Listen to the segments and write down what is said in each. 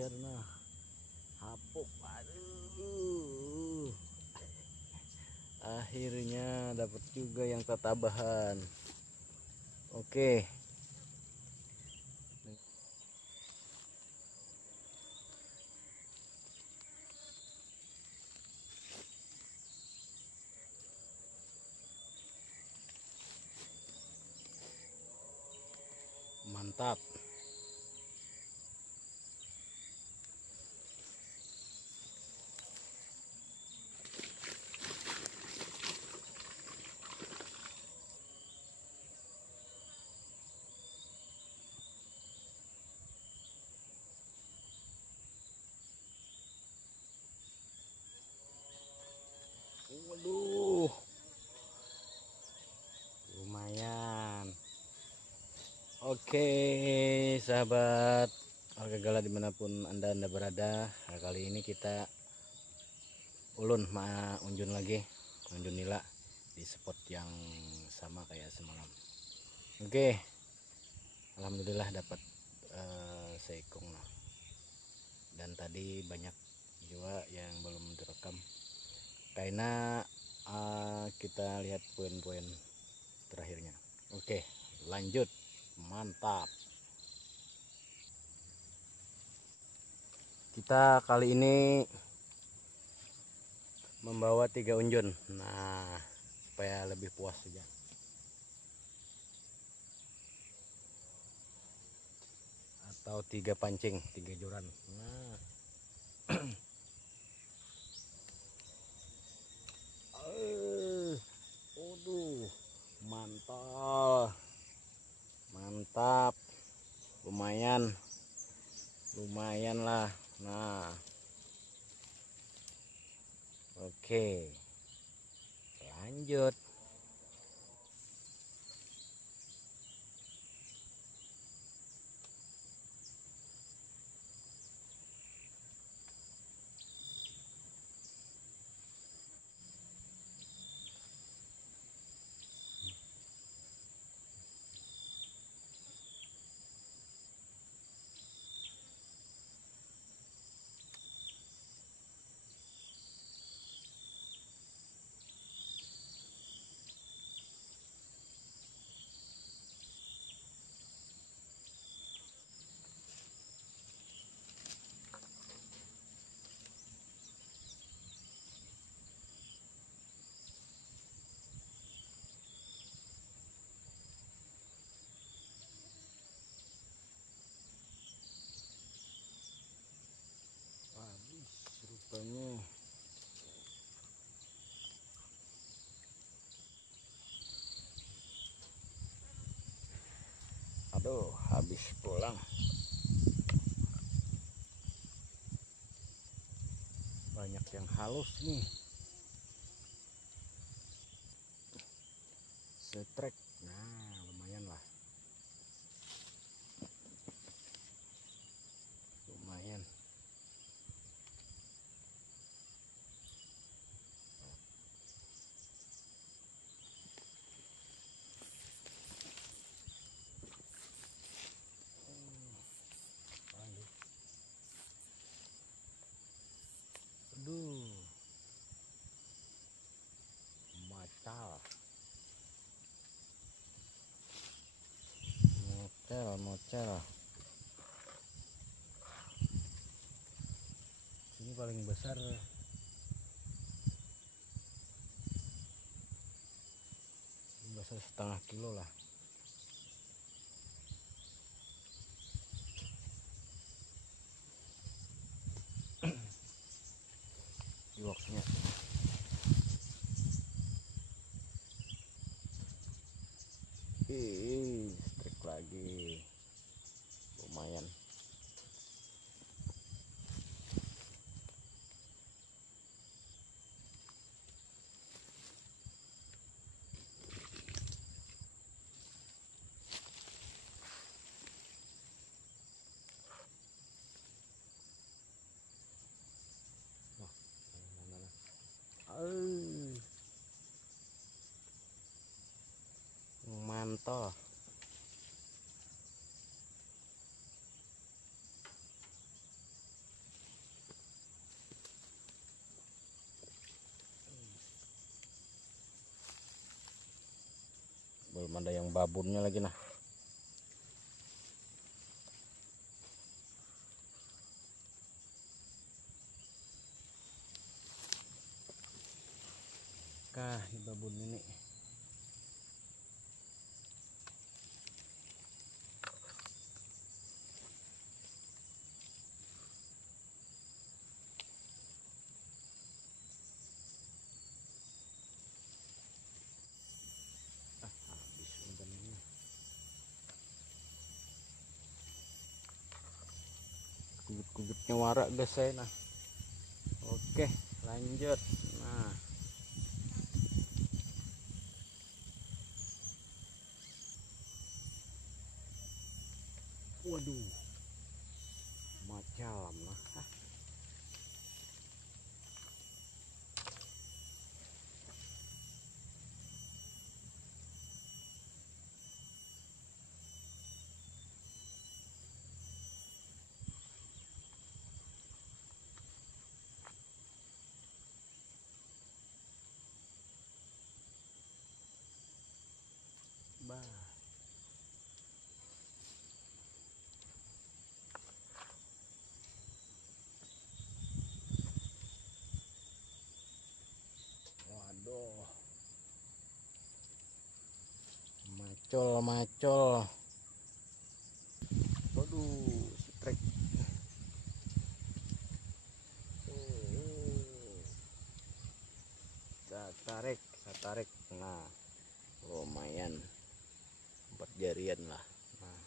kejar nah. Hapuk, aduh. Akhirnya dapat juga yang tatabahan. Oke. Mantap. Waduh, lumayan. Oke, sahabat Warga Gala dimanapun anda berada, kali ini kita unjun lagi, unjun nila di spot yang sama kayak semalam. Oke, alhamdulillah dapat seekong lah. Dan tadi banyak juga yang belum direkam karena kita lihat poin-poin terakhirnya. Oke, lanjut. Mantap. Kita kali ini membawa 3 unjun. Nah, supaya lebih puas saja. Atau 3 pancing, 3 joran. Nah. Aduh, mantap. Mantap. Lumayan. Lumayan lah. Nah. Oke. Lanjut. Habis rupanya. Aduh, habis pulang. Banyak yang halus nih. Setrek. Nah, lumayan lah. Lumayan. Aduh, macal, motel. Ini paling besar setengah kilo lah. Iwaknya. Strik lagi. Lumayan. Mantap. ada yang babunnya lagi nah. Kah, ini babun ini. Habis umpannya. Kujut-kujutnya warak guys saya nah. Oke, lanjut. Nah, waduh, macam lah. Bah. Waduh, macol. Waduh, strike. Saya tarik. Nah, lumayan 4 jarian lah. Nah,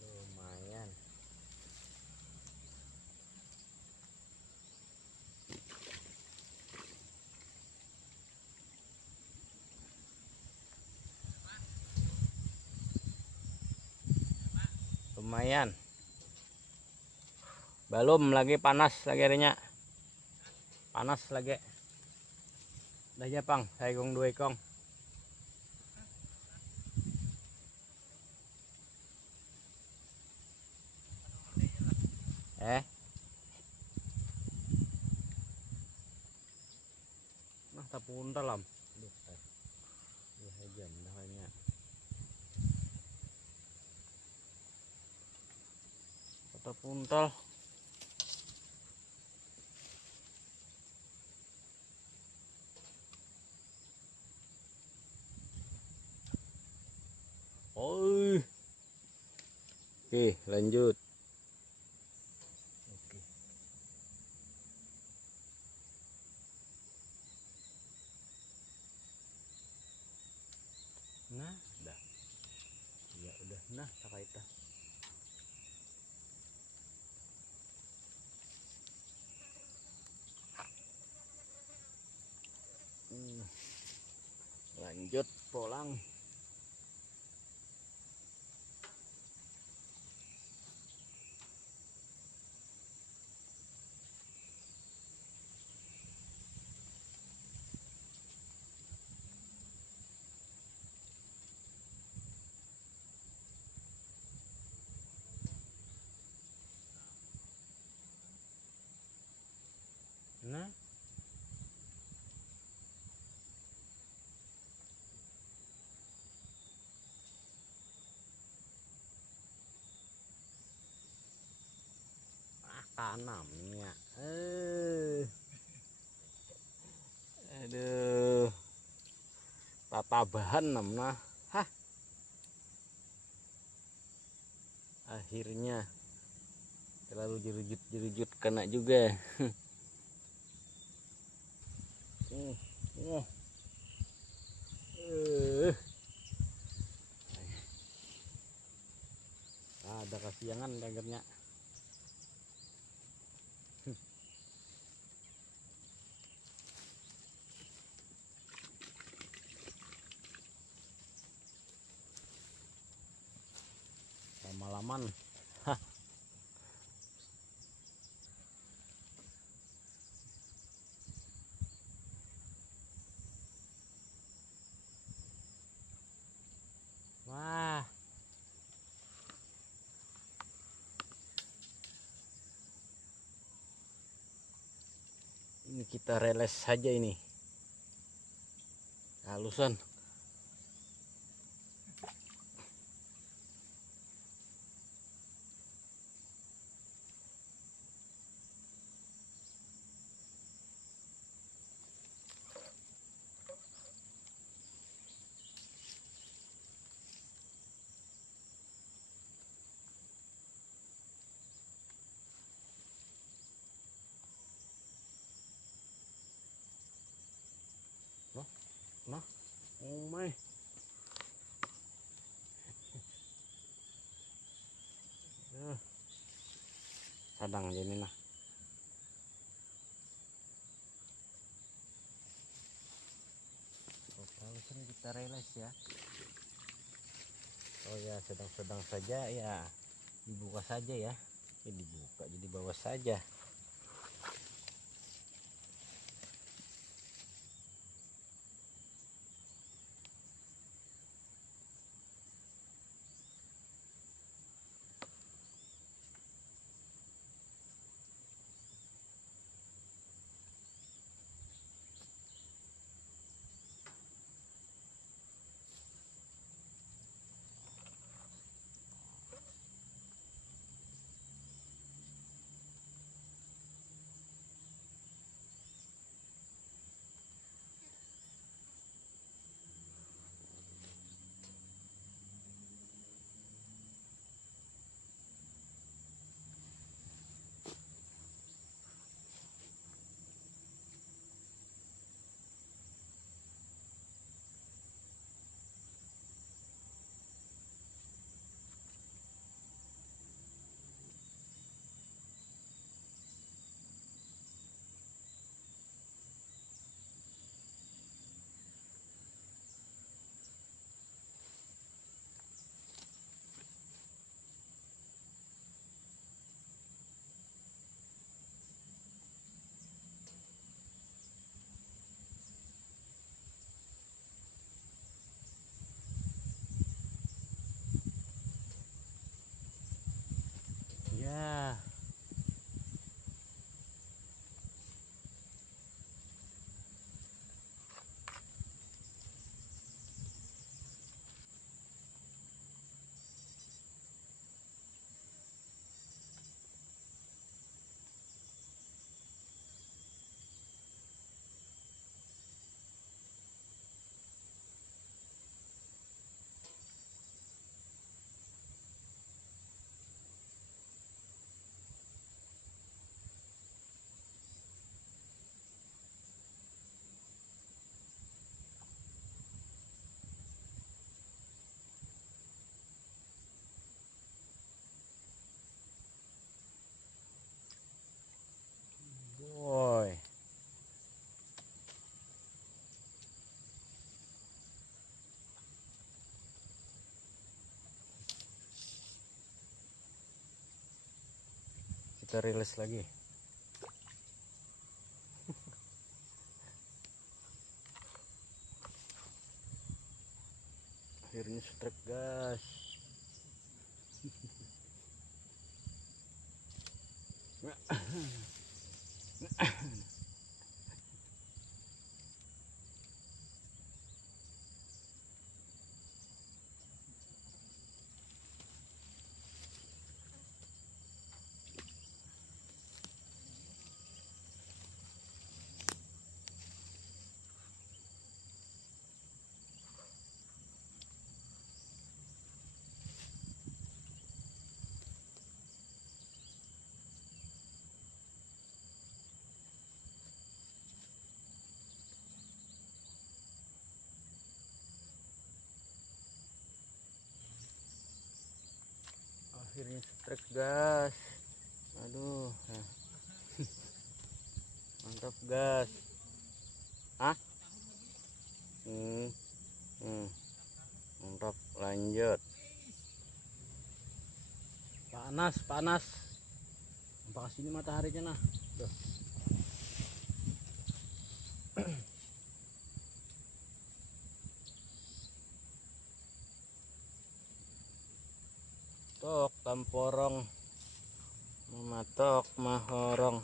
lumayan. Lumayan. Belum lagi panas lagi harinya. Panas lagi. Dah ya, Pang. Saya gong 2 ekong. Nah, tapun dalam. Aduh, ya jam dah banyak. Puntal. Oh. Oke, lanjut. Oke. Nah, dah. Ya udah, nah, tak itu. Lanjut pulang. Nah, tanamnya. Aduh. Tata bahan namanya. Hah. Akhirnya terlalu jerujut kena juga. Ada kasiangan akhirnya. Lama-laman. Wah, Kita reles saja ini halusan. Nah, oh my. Sadang jadi nah. Halusan kita reles ya. Oh ya, sedang-sedang saja ya. Dibuka saja ya. Dibuka jadi bawah saja. Ya. Boy. Kita rilis lagi. Akhirnya strike, guys. Akhirnya strike, guys. Aduh, mantap, guys. Ah, mantap. Lanjut. Panas, panas. Apakah sini mataharinya nah? Tuh. Tok tamporong mematok mahorong.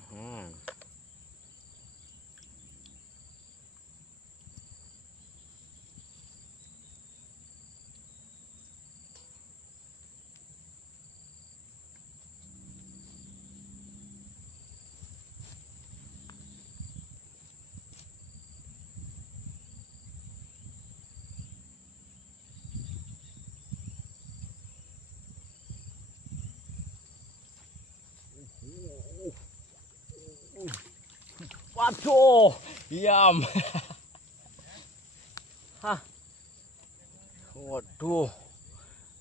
Waduh, diam. Hah. Waduh,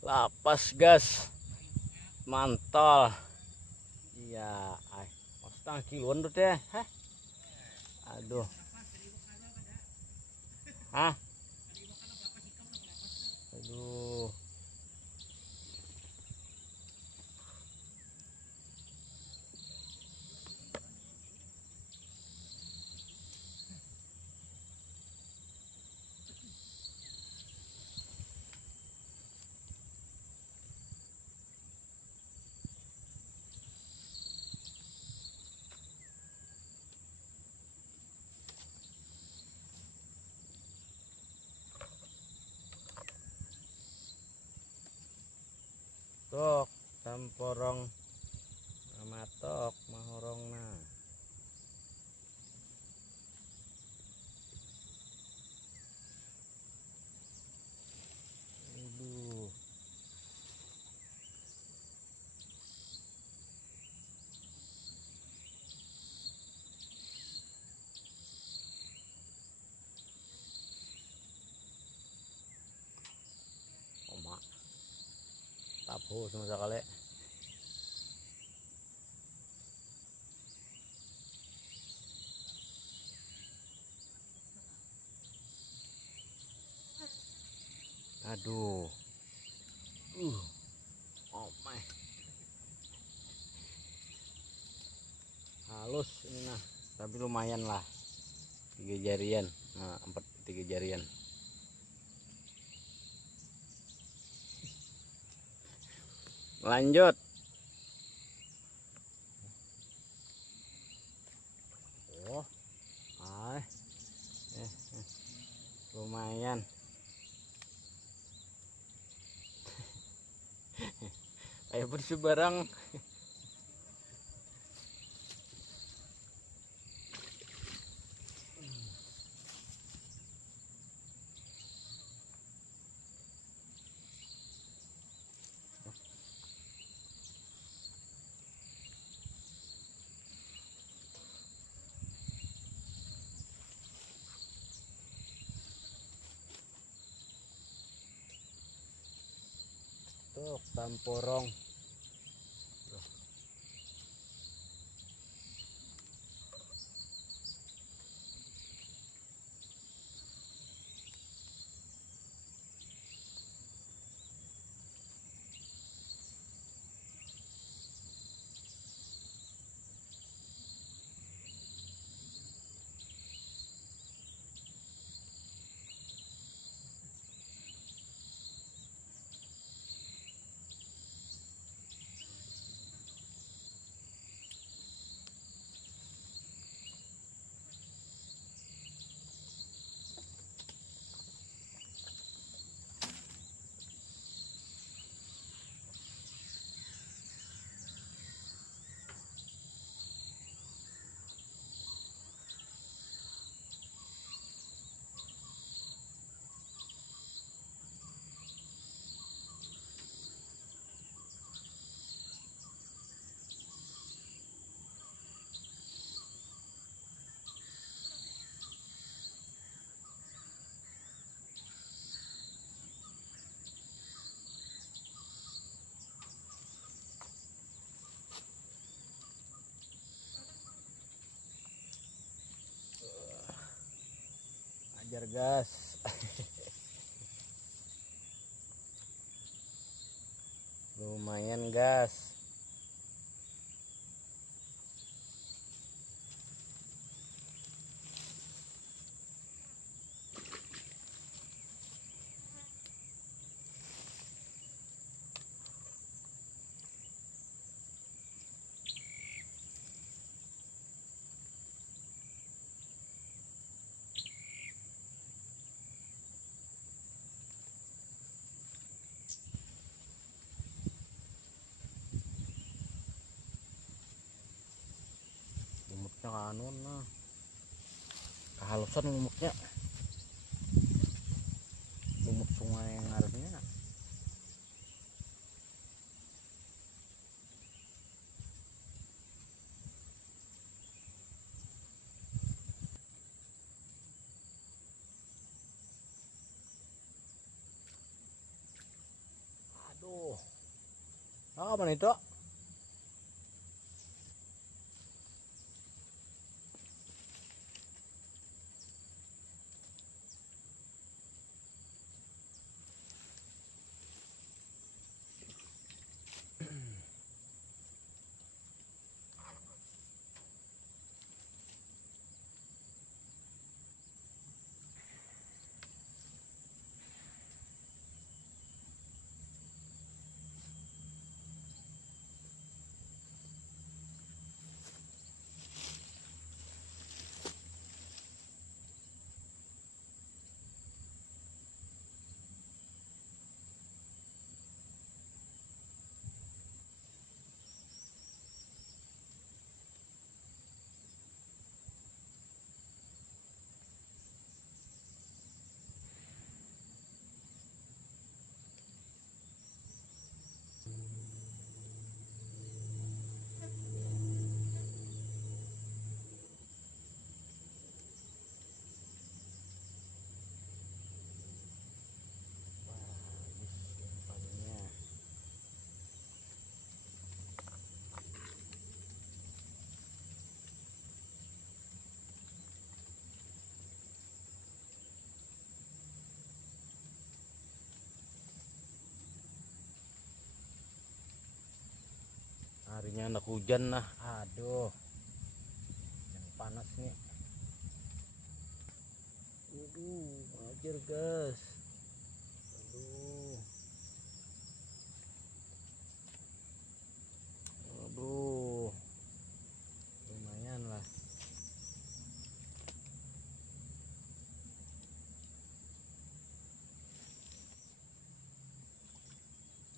lapas gas, mantul. Iya, setengah kiloan tuh deh. Hah? Aduh. Hah? Aduh. Tok, tamporong matok mahorongna. Aduh. Oma. Tapo sama sekali. Aduh. Oh my. Halus ini nah, tapi lumayan lah. 3 jarian. Nah, 3 jarian. Lanjut. Oh. Lumayan. Ayo bersih barang. Tuh, tamporong. Ajar gas. Lumayan gas. Lumutnya kanun nah. Kehalusan lumutnya. Lumut sungai yang ngarepnya. Apa nih, Dok? Harinya anak hujan nah. Aduh. Yang panas nih. Ajar gas. Aduh. Aduh. Lumayan lah.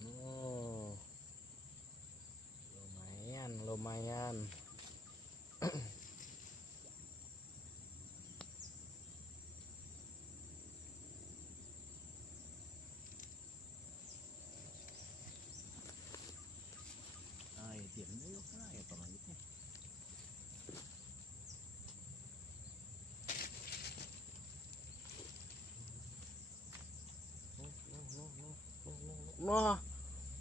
Oh. Lumayan. Ay, diam dulu kan ya penglanjutnya. Nah,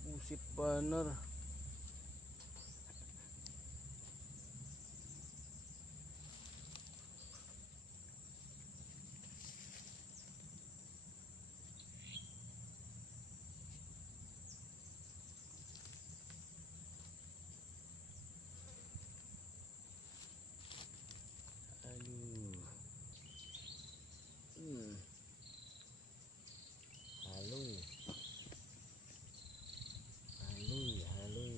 busit bener. Aduh. Halo. Halo.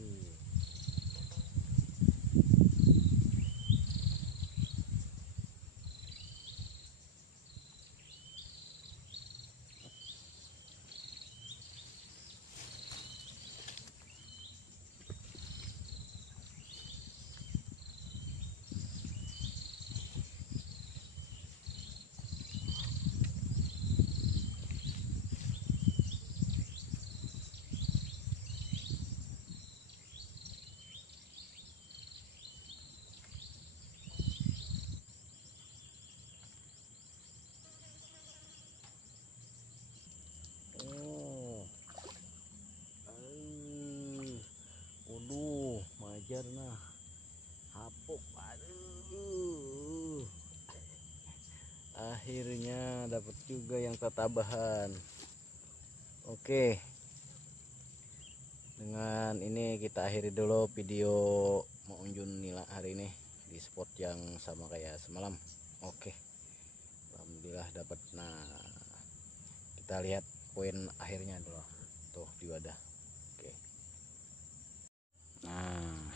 Oh. Waduh, majar nah. Hapuk. Aduh. Akhirnya dapat juga yang tatabahan. Oke. Dengan ini kita akhiri dulu video mengunjung nila hari ini di spot yang sama kayak semalam. Oke. Alhamdulillah dapat. Nah, kita lihat poin akhirnya dulu. Tuh di wadah. Oke. Nah,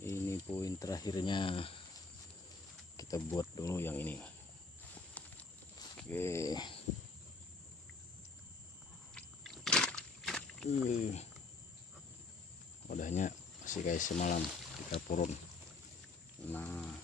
ini poin terakhirnya. Kita buat dulu yang ini. Oke. Wadahnya masih kayak semalam kita turun. Nah,